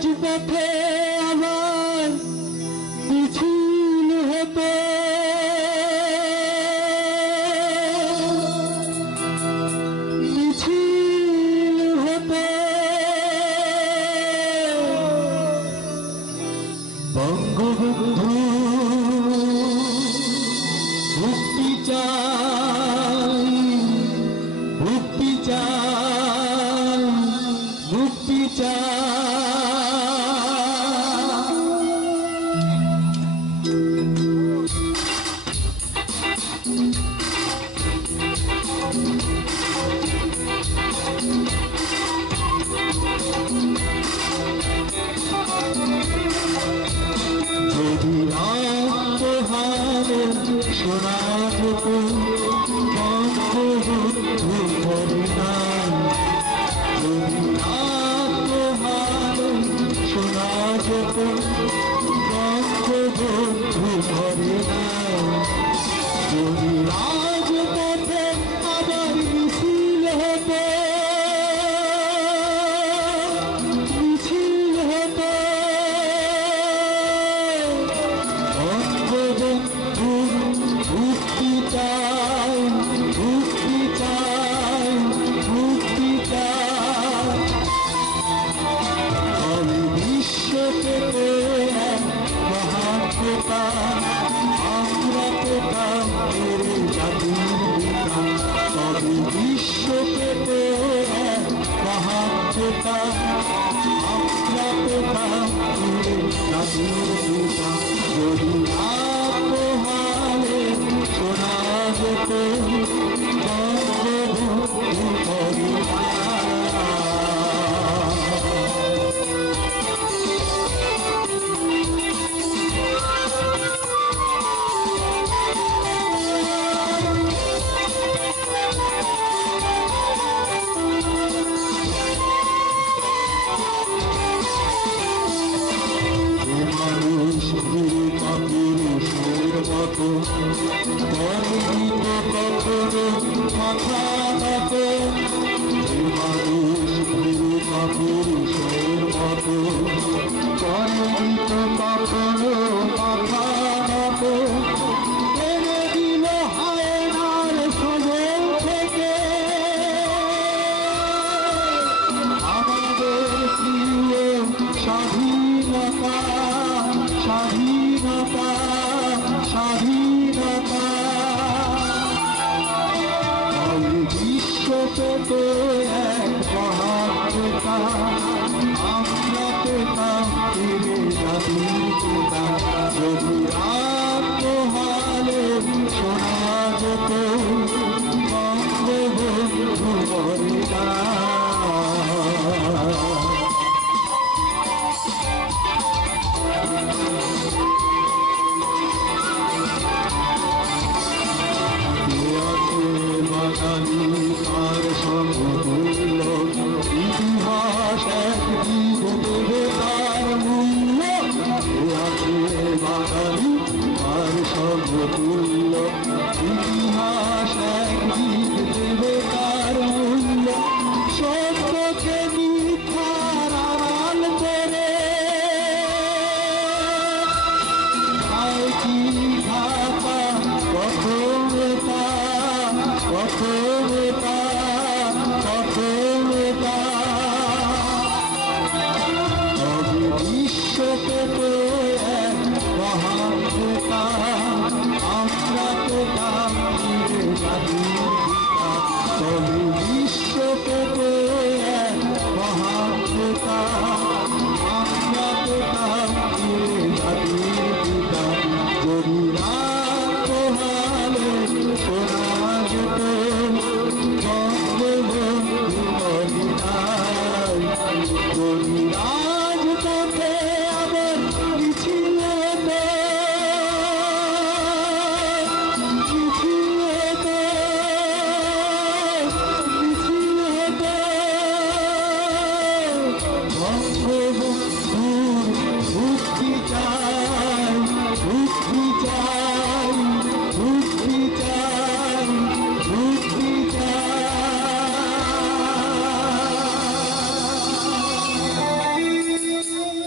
রাজপথে আমার মিছিল হতো, মিছিল হতো বঙ্গবন্ধু মুক্তি চাই, মুক্তি চাই, মুক্তি চাই। যদি আত্মহারে শোনা যেত বঙ্গবন্ধু হরিনাম, যদি আত্মহারে শোনা যেত বঙ্গবন্ধু হরিনাম, যদি রাজপথে আবার মিছিল হতো, মিছিল হতো বঙ্গবন্ধুর মুক্তি চাই, মুক্তি চাই, মুক্তি চাই। আমি বিশ্ব পেতে মহান পেতা, আমরা পেতাম মেরে জাতির পিতা। আমি বিশ্ব পেতে মহান পেতা, আমরা পেতাম মেরে জাতির পিতা। যদি আত্মহারে শোনা যেত বঙ্গবন্ধু হরিনাম। মানুষ পুরুষের মতো গর্বিত কখনো মাথা নত, মানুষ পুরুষের মতো গর্বিত কখনো মাথা নত। এনে দিল হায়নার সজল থেকে আমাদের প্রিয় স্বাধীনতা, স্বাধীনতা, স্বাধীনতা। আমি বিশ্ব পেতে এক মহান পেতা, আমরা পেতাম ফিরে জাতির পিতা। যদি আত্মহারে শোনা যেত বঙ্গবন্ধু হরিনাম। বাঙালি তার সমতুল্য, ইতিহাস একদিন দেবে তার মূল্য। আছে বাঙালি তার সমতুল্য, ইতিহাস একদিন দেবে তার মূল্য। সত্যকে মিথ্যার আড়াল করে কি থাকা কঠোরতা, কঠোরতা, কঠোরতা। তবে বিশ্ব পেতে এক মহান পেতা, আমরা পেতাম ফিরে জাতির পিতা। তবে বিশ্ব পেতে এক মহান পেতা, আমরা পেতাম ফিরে জাতির পিতা। যদি আত্মহারে শোনা যেত বঙ্গবন্ধু হরিনাম, যদি